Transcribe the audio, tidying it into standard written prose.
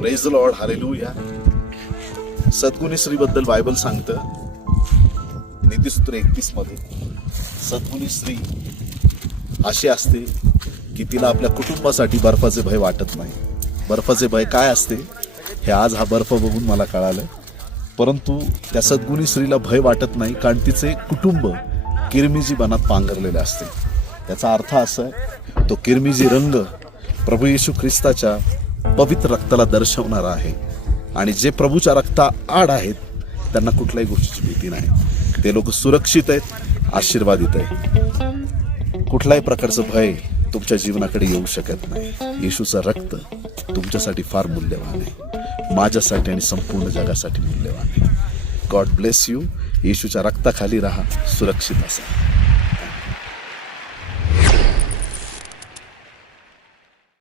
Praise the lord, hallelujah. सद्गुणी स्त्रीबद्दल Bible सांगतं नीतिसूत्र 31 मध्ये, सद्गुणी स्त्री अशी असते की तिला आपल्या कुटुंबासाठी बर्फाचे भय वाटत नाही. बर्फाचे भय काय असते हे आज हा बर्फ बघून मला कळालं. परंतु त्या सद्गुणी स्त्रीला भय वाटत नाही, कारण तिचे कुटुंब किरमिजी बनात पांघरलेले असते. त्याचा अर्थ असा आहे, तो किरमिजी रंग प्रभू येशू ख्रिस्ताच्या पवित्र रक्ताला दर्शवणारा आहे. आणि जे प्रभूच्या रक्ता आड आहेत त्यांना कुठल्याही गोष्टीची भीती नाही. ते लोक सुरक्षित आहेत, आशीर्वादित आहेत. कुठल्याही प्रकारचं भय तुमच्या जीवनाकडे येऊ शकत नाही. येशूचं रक्त तुमच्यासाठी फार मूल्यवान आहे, माझ्यासाठी आणि संपूर्ण जगासाठी मूल्यवान आहे. God bless you. येशूच्या रक्ताखाली राहा, सुरक्षित असा.